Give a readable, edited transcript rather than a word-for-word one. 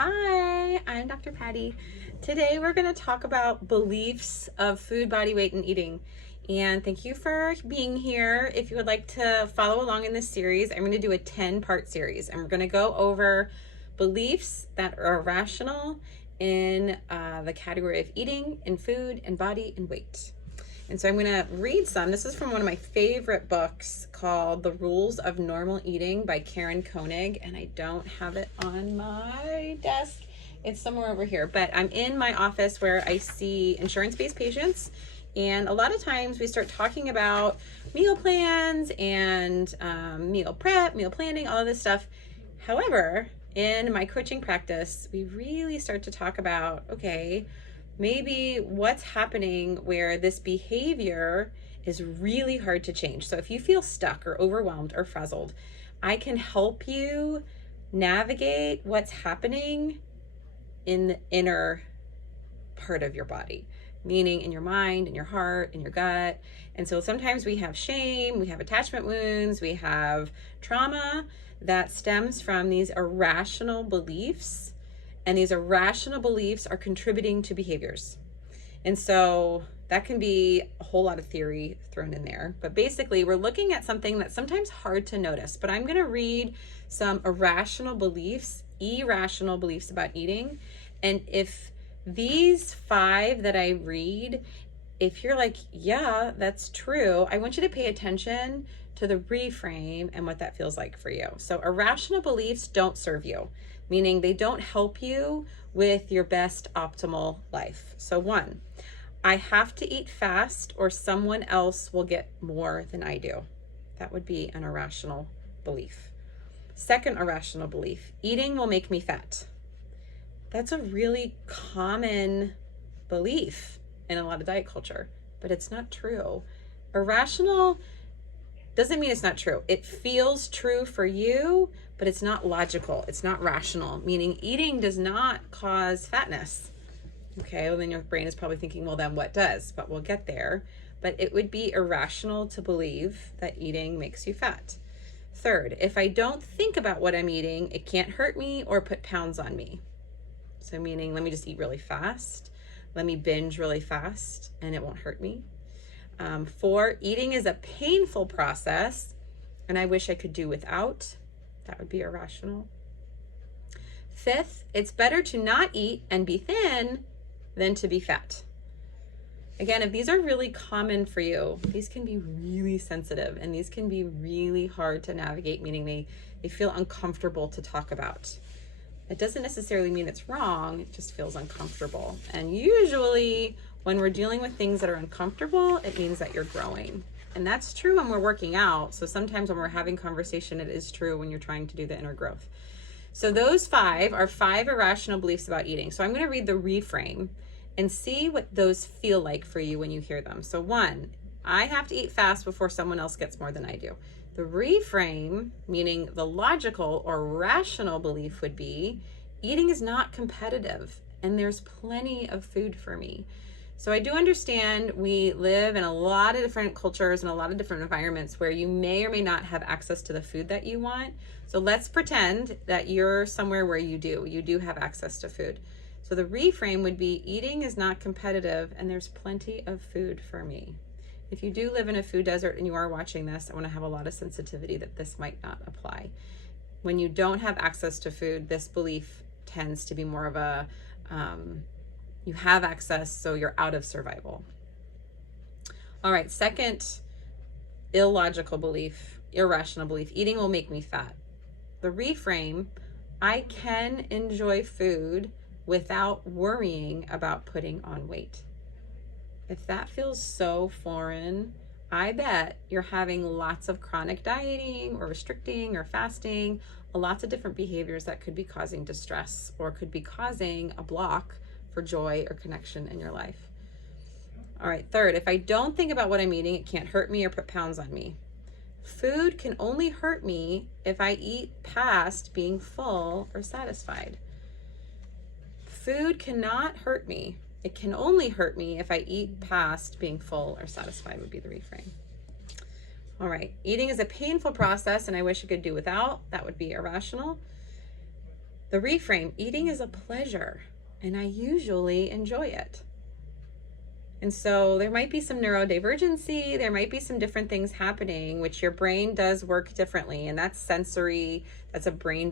Hi, I'm Dr. Patty. Today we're going to talk about beliefs of food, body weight, and eating. And thank you for being here. If you would like to follow along in this series, I'm going to do a 10-part series. And we're going to go over beliefs that are irrational in the category of eating, and food, and body, and weight. And so I'm going to read some. This is from one of my favorite books called The Rules of Normal Eating by Karen Koenig. And I don't have it on my desk. It's somewhere over here. But I'm in my office where I see insurance-based patients. And a lot of times we start talking about meal plans and meal prep, meal planning, all of this stuff. However, in my coaching practice, we really start to talk about, okay, maybe what's happening where this behavior is really hard to change. So if you feel stuck or overwhelmed or frazzled, I can help you navigate what's happening in the inner part of your body, meaning in your mind, in your heart, in your gut. And so sometimes we have shame, we have attachment wounds, we have trauma that stems from these irrational beliefs. And these irrational beliefs are contributing to behaviors. And so that can be a whole lot of theory thrown in there. But basically, we're looking at something that's sometimes hard to notice. But I'm going to read some irrational beliefs, irrational beliefs about eating. And if these 5 that I read, if you're like, yeah, that's true, I want you to pay attention to the reframe and what that feels like for you. So irrational beliefs don't serve you, meaning they don't help you with your best optimal life. So 1, I have to eat fast or someone else will get more than I do. That would be an irrational belief. 2nd irrational belief, eating will make me fat. That's a really common belief in a lot of diet culture, but it's not true. Irrational doesn't mean it's not true. It feels true for you, but it's not logical. It's not rational, meaning eating does not cause fatness. Okay, well then your brain is probably thinking, well then what does? But we'll get there. But it would be irrational to believe that eating makes you fat. 3rd, if I don't think about what I'm eating, it can't hurt me or put pounds on me. So meaning, let me just eat really fast. Let me binge really fast and it won't hurt me. 4, eating is a painful process and I wish I could do without. That would be irrational. 5th, it's better to not eat and be thin than to be fat. Again, if these are really common for you, these can be really sensitive and these can be really hard to navigate, meaning they feel uncomfortable to talk about. It doesn't necessarily mean it's wrong, it just feels uncomfortable. And usually when we're dealing with things that are uncomfortable, it means that you're growing. And that's true when we're working out. So sometimes when we're having conversation, it is true when you're trying to do the inner growth. So those 5 are 5 irrational beliefs about eating. So I'm going to read the reframe and see what those feel like for you when you hear them. So 1, I have to eat fast before someone else gets more than I do. The reframe, meaning the logical or rational belief, would be eating is not competitive and there's plenty of food for me. So I do understand we live in a lot of different cultures and a lot of different environments where you may or may not have access to the food that you want. So let's pretend that you're somewhere where you do have access to food. So the reframe would be eating is not competitive and there's plenty of food for me. If you do live in a food desert and you are watching this, I want to have a lot of sensitivity that this might not apply. When you don't have access to food, this belief tends to be more of a, you have access, so you're out of survival. All right, 2nd illogical belief, irrational belief, eating will make me fat. The reframe, I can enjoy food without worrying about putting on weight. If that feels so foreign, I bet you're having lots of chronic dieting or restricting or fasting, lots of different behaviors that could be causing distress or could be causing a block for joy or connection in your life. All right, 3rd, if I don't think about what I'm eating, it can't hurt me or put pounds on me. Food can only hurt me if I eat past being full or satisfied. Food cannot hurt me. It can only hurt me if I eat past being full or satisfied would be the reframe. All right, eating is a painful process and I wish I could do without. That would be irrational. The reframe, eating is a pleasure and I usually enjoy it. And so there might be some neurodivergency, there might be some different things happening, which your brain does work differently, and that's sensory, that's a brain